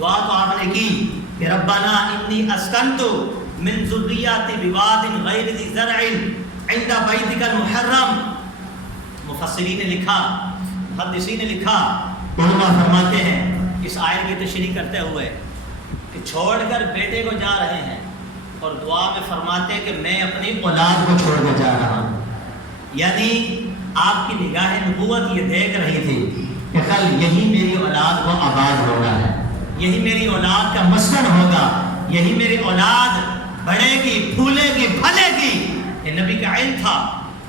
دعا تو آپ نے کی کہ ربنا انی اسکنت من ذریاتی بواد غیر ذی زرع عند بیتک المحرم. مفسرین نے لکھا، محدثین نے لکھا، علماء فرماتے ہیں اس آیت کی تشریح کرتے ہوئے کہ چھوڑ کر بیٹے کو جا رہے ہیں اور دعا میں فرماتے ہیں کہ میں اپنی اولاد کو چھوڑ کر جا رہا ہوں. یعنی آپ کی نگاہ نبوت یہ دیکھ رہی تھی کہ کل یہی میری اولاد کو آباد ہوگا ہے، یہی میری اولاد کا مسکن ہوگا، یہی میری اولاد بڑھے گی، پھولے گی، پھلے گی. یہ نبی کا علم تھا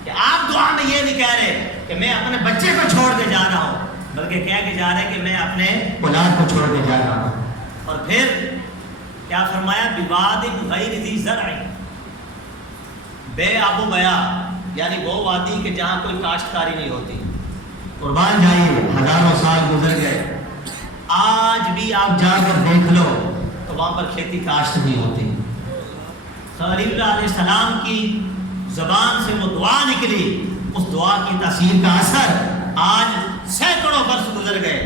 کہ آپ دعا میں یہ نہیں کہہ رہے کہ میں اپنے بچے کو چھوڑ کے جا رہا ہوں، بلکہ کہہ کے جا رہے کہ میں اپنے اولاد کو چھوڑ کے جا رہا ہوں. اور پھر کیا فرمایا؟ بواد غیر ذی زرع، بے آب و بیا، یعنی وہ وادی کہ جہاں کوئی کاشتکاری نہیں ہوتی. قربان جائیے، ہزاروں سال گزر گئے، آج بھی آپ جا کر دیکھ لو تو وہاں پر کھیتی کاشت نہیں ہوتی. خلیل اللہ علیہ السلام کی زبان سے وہ دعا نکلی، اس دعا کی تاثیر کا اثر آج سینکڑوں برس گزر گئے،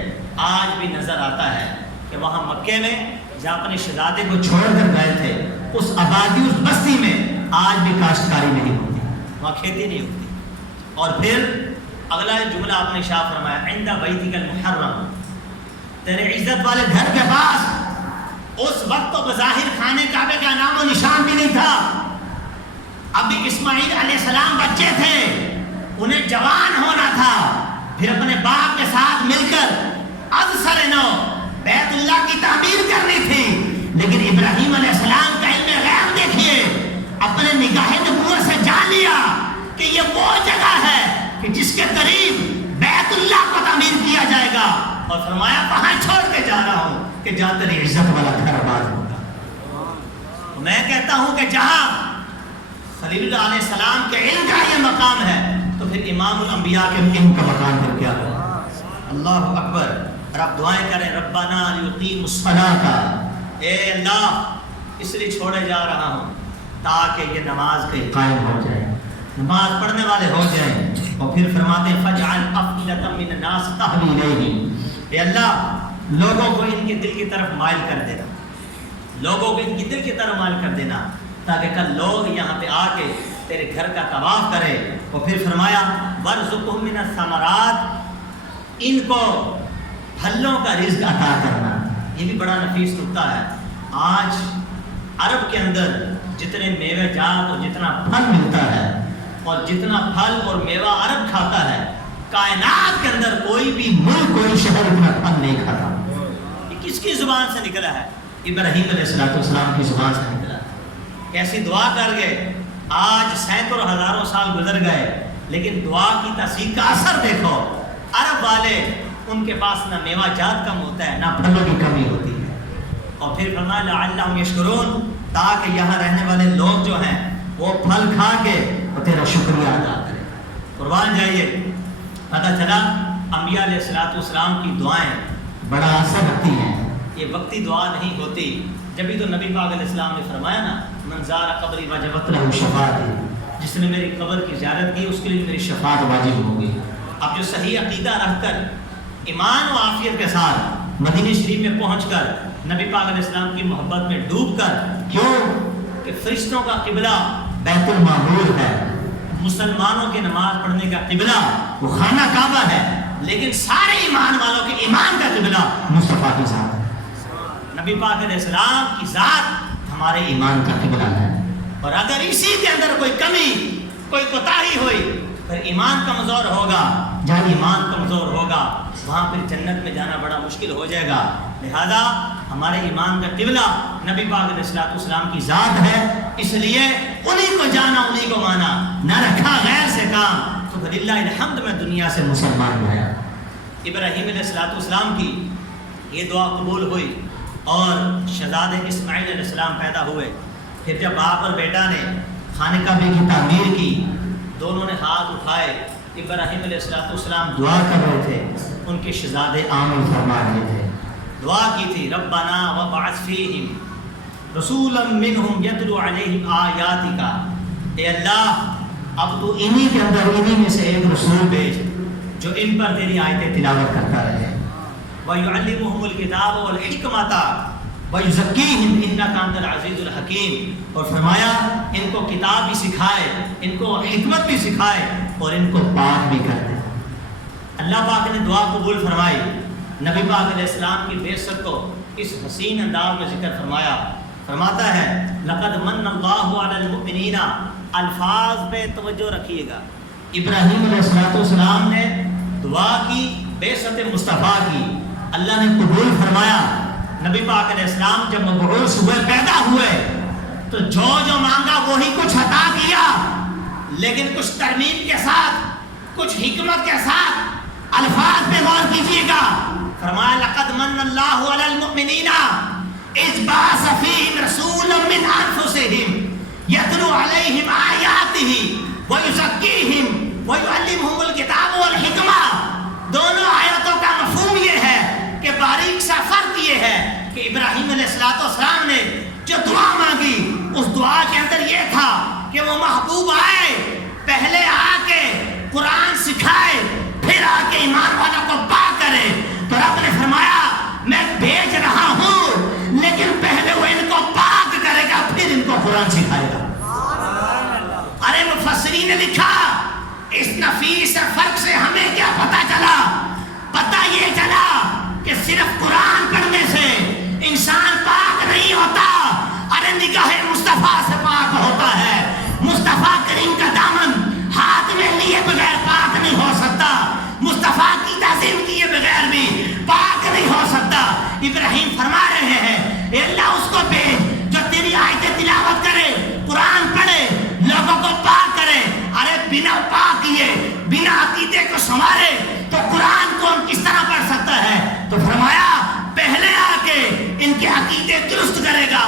آج بھی نظر آتا ہے کہ وہاں مکے میں جہاں اپنے شہزادے کو چھوڑ کر گئے تھے، اس آبادی، اس بستی میں آج بھی کاشتکاری نہیں ہوتی، وہاں کھیتی نہیں ہوتی. اور پھر اگلا جملہ آپ نے شاہ فرمایا عند بیتک المحرم، تیرے عزت والے گھر کے پاس اس وقت تو بظاہر خانے کعبے کا نام و نشان بھی نہیں تھا. ابھی اسماعیل علیہ السلام بچے تھے، انہیں جوان ہونا تھا، پھر اپنے باپ کے ساتھ مل کر از سر نو بیت اللہ کی تعمیر کرنی تھی. لیکن ابراہیم علیہ السلام کا علم غیب دیکھیے، اپنے نگاہ نبوت سے جان لیا کہ یہ وہ جگہ ہے کہ جس کے قریب بیت اللہ کو تعمیر کیا جائے گا، اور فرمایا وہاں چھوڑ کے جا رہا ہوں کہ جہاں تیری عزت والا گھر آباد ہوگا. میں کہتا ہوں کہ جہاں خلیل اللہ علیہ السلام کے علم کا یہ مقام ہے تو پھر امام الانبیاء کے علم کا مقام پھر کیا ہے؟ اللہ اکبر. رب دعائیں کریں ربنا لیقیموا الصلاۃ، اے اللہ اس لیے چھوڑے جا رہا ہوں تاکہ یہ نماز کے قائم ہو جائے، نماز پڑھنے والے ہو جائیں. اور پھر فرماتے ہیں فجعل افئدۃ من الناس تهوی الیہ، اے اللہ لوگوں کو ان کے دل کی طرف مائل کر دینا، لوگوں کو ان کے دل کی طرف مائل کر دینا تاکہ کل لوگ یہاں پہ آ کے تیرے گھر کا طواف کرے. اور پھر فرمایا وارزقہم من الثمرات، ان کو پھلوں کا رزق عطا کرنا. یہ بھی بڑا نفیس نکتہ ہے. آج عرب کے اندر جتنے میوے جات اور جتنا پھل ملتا ہے اور جتنا پھل اور میوہ عرب کھاتا ہے، کائنات کے اندر کوئی بھی ملک، کوئی شہر اتنا پھل نہیں کھاتا. یہ کس کی زبان سے نکلا ہے؟ ابراہیم علیہ السلام کی زبان سے نکلا. کیسی دعا کر گئے. آج سینکڑوں ہزاروں سال گزر گئے لیکن دعا کی تاثیر کا اثر دیکھو. عرب والے ان کے پاس نہ میوہ جات کم ہوتا ہے، نہ پھلوں کی کمی ہوتی ہے. اور پھر فرمایا لعلہم یشکرون، تاکہ یہاں رہنے والے لوگ جو ہیں وہ پھل کھا کے اور تیرا شکریہ ادا کریں. قربان جائیے، پتہ چلا انبیاء علیہ السلام کی دعائیں بڑا اثر رکھتی ہیں. یہ وقتی دعا نہیں ہوتی. جبھی تو نبی پاک علیہ السلام نے فرمایا نا من زار قبری وجبت لہ شفاعتی، جس نے میری قبر کی زیارت کی اس کے لیے میری شفاعت واجب ہوگی. اب جو صحیح عقیدہ رکھ کر ایمان و عافیت کے ساتھ مدینہ شریف میں پہنچ کر نبی پاک علیہ السلام کی محبت میں ڈوب کر، کیوں کہ فرشتوں کا قبلہ بیت المعمور ہے، مسلمانوں کے نماز پڑھنے کا قبلہ وہ خانہ کعبہ ہے، لیکن سارے ایمان والوں کے ایمان کا قبلہ مصطفیٰ کی ذات ہے. نبی پاک علیہ السلام کی ذات ہمارے ایمان کا قبلہ ہے. اور اگر اسی کے اندر کوئی کمی، کوئی کوتاہی ہوئی، پھر ایمان کمزور ہوگا. جہاں ایمان کمزور ہوگا وہاں پھر جنت میں جانا بڑا مشکل ہو جائے گا. لہذا ہمارے ایمان کا قبلہ نبی پاک علیہ السلام کی ذات ہے، اس لیے انہیں کو جانا، انہیں کو مانا، نہ رکھا غیر سے کام. تو للہ الحمد میں دنیا سے مسلمان ہوا. ابراہیم علیہ السلام کی یہ دعا قبول ہوئی اور شہزادے اسماعیل علیہ السلام پیدا ہوئے. پھر جب باپ اور بیٹا نے خانہ کعبے کی تعمیر کی، دونوں نے ہاتھ اٹھائے. ابراہیم علیہ السلام دعا کر رہے تھے، ان کے شہزادے عمل فرما رہے تھے. دعا کی تھی ربنا وابعث فیہم رسولا منہم یتلو علیہم آیاتک، اے اللہ اب تو انہی کے اندر، انہی میں سے ایک رسول بھیج جو ان پر تیری آیتیں تلاوت کرتا رہے. وَيُعَلِّمُهُمُ الْكِتَابَ وَالْحِكْمَةَ وَيُزَكِّيهِمْ إِنَّكَ أَنْتَ الْعَزِيزُ الْحَكِيمُ. اور فرمایا ان کو کتاب بھی سکھائے، ان کو حکمت بھی سکھائے اور ان کو پاک بھی کر دے. اللہ پاک نے دعا قبول فرمائی. نبی پاک علیہ السلام کی بعثت کو اس حسین انداز میں ذکر فرمایا. فرماتا ہے لقد من اللہ علی المؤمنین. الفاظ پہ توجہ رکھیے گا. ابراہیم علیہ السلام نے دعا کی، بعثت مصطفیٰ کی، اللہ نے قبول فرمایا. نبی پاک علیہ السلام جب مبعوث ہوئے، پیدا ہوئے، تو جو مانگا وہی کچھ عطا کیا، لیکن کچھ ترمیم کے ساتھ، کچھ حکمت کے ساتھ. الفاظ پہ غور کیجیے گا. فرمایا لقد من اللہ علی المؤمنین اذ بعث فیہم رسولا من انفسہم یتلو علیہم آیاتہ ویزکیہم ویعلمہم الکتاب والحکمہ. دونوں آیتوں کا مفہوم یہ ہے کہ باریک سا فرق یہ ہے کہ ابراہیم علیہ السلام نے جو دعا مانگی، اس دعا کے اندر یہ تھا کہ وہ محبوب آئے، پہلے آ کے قرآن سکھائے، پھر آ کے ایمان والوں کو پاک کرے. تو رب نے فرمایا میں بھیج رہا ہوں، لیکن پہلے وہ ان کو پاک کرے گا، پھر ان کو قرآن سکھائے گا. ارے مفسرین نے لکھا اس نفیس فرق سے ہمیں کیا پتا چلا؟ پتا یہ چلا کہ صرف قرآن پڑھنے سے انسان پاک نہیں ہوتا. ارے نگاہ مصطفیٰ سے پاک ہوتا ہے. مصطفیٰ کریم کا دامن ہاتھ میں لیے بغیر پاک نہیں ہو سکتا. مصطفیٰ کی تعظیم کیے بغیر بھی پاک نہیں ہو سکتا. ابراہیم فرما رہے ہیں اے اللہ اس کو بھیج جو تیری آیتیں تلاوت کرے، قرآن پڑھے، لوگوں کو پاک کرے. ارے بنا پاک کیے، بنا عقیدے کو سنوارے تو قرآن کون کس طرح پڑھ سکتا ہے؟ تو فرمایا پہلے آ کے ان کے عقیدے درست کرے گا،